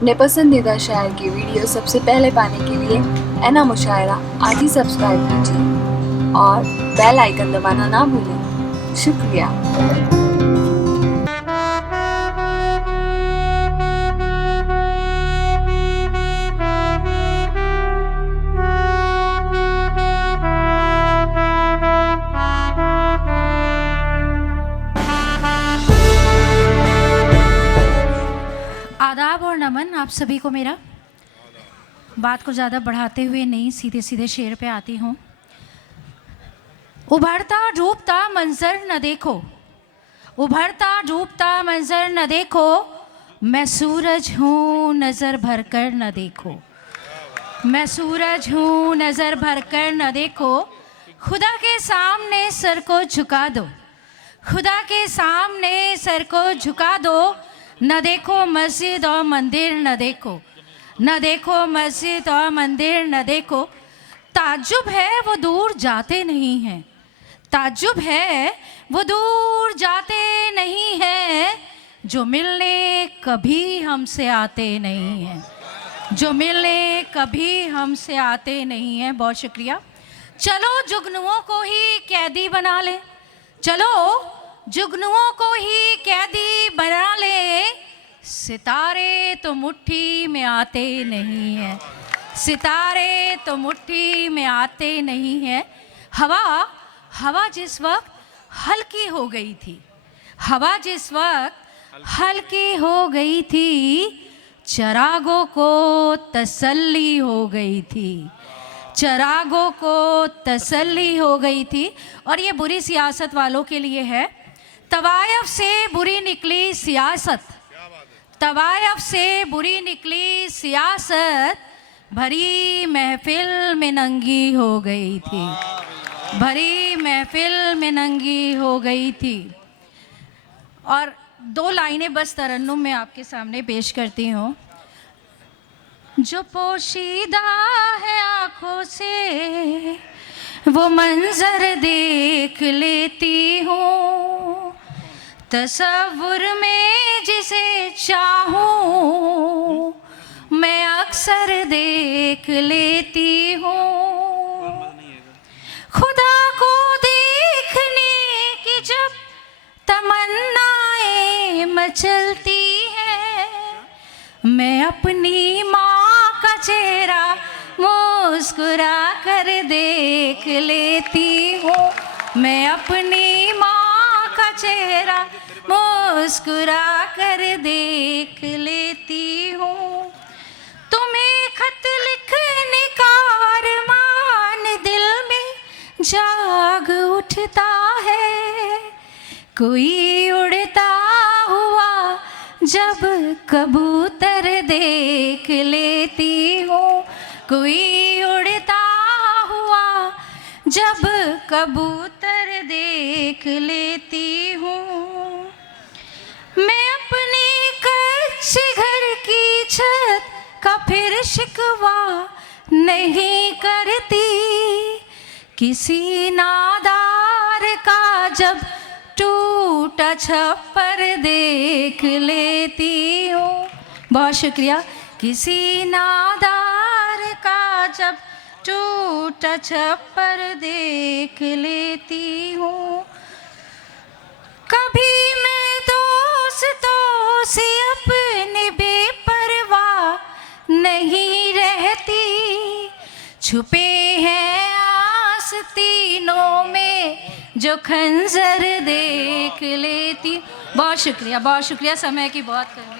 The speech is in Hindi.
अपने पसंदीदा शायर की वीडियो सबसे पहले पाने के लिए एना मुशायरा आज ही सब्सक्राइब कीजिए और बेल आइकन दबाना ना भूलें। शुक्रिया। आदाब और नमन आप सभी को मेरा। बात को ज़्यादा बढ़ाते हुए नहीं, सीधे सीधे शेर पे आती हूँ। उभरता डूबता मंजर न देखो, उभरता डूबता मंजर न देखो, मैं सूरज हूँ नज़र भर कर न देखो, मैं सूरज हूँ नज़र भर कर न देखो। खुदा के सामने सर को झुका दो, खुदा के सामने सर को झुका दो। न देखो मस्जिद और मंदिर न देखो, न देखो मस्जिद और मंदिर न देखो। ताज्जुब है वो दूर जाते नहीं हैं, ताज्जुब है वो दूर जाते नहीं हैं, जो मिलने कभी हमसे आते नहीं हैं, जो मिलने कभी हमसे आते नहीं हैं। बहुत शुक्रिया। चलो जुगनुओं को ही कैदी बना लें, चलो जुगनुओं को ही कैदी बना ले। सितारे तो मुट्ठी में आते नहीं हैं, सितारे तो मुट्ठी में आते नहीं हैं। हवा हवा जिस वक्त हल्की हो गई थी, हवा जिस वक्त हल्की हो गई थी, चरागों को तसल्ली हो गई थी, चरागों को तसल्ली हो गई थी। और ये बुरी सियासत वालों के लिए है। तवायफ से बुरी निकली सियासत, तवायफ से बुरी निकली सियासत, भरी महफिल में नंगी हो गई थी, भरी महफिल में नंगी हो गई थी। और दो लाइनें बस तरन्नुम में आपके सामने पेश करती हूँ। जो पोशीदा है आँखों से वो मंजर देख लेती हूँ, तसव्वुर में जिसे चाहूँ मैं अक्सर देख लेती हूँ। खुदा को देखने की जब तमन्नाएं मचलती है, मैं अपनी माँ का चेहरा मुस्कुरा कर देख लेती हूँ, मैं अपनी माँ का चेहरा मुस्कुरा कर देख लेती हूँ। तुम्हें खत लिखने का अरमान दिल में जाग उठता है, कोई उड़ता हुआ जब कबूतर देख लेती हूँ, कोई उड़ता हुआ जब कबूतर देख लेती हूँ। मैं अपने कच्चे घर की छत का फिर शिकवा नहीं करती, किसी नादार का जब टूटा छप्पर देख लेती हूँ। बहुत शुक्रिया। किसी नादार का जब टूटा छप्पर देख लेती हूँ। कभी मैं दोस्तों से अपने बेपरवाह नहीं रहती, छुपे हैं आस्तीनों में जो खंजर देख लेती। बहुत शुक्रिया, बहुत शुक्रिया। समय की बहुत कमी।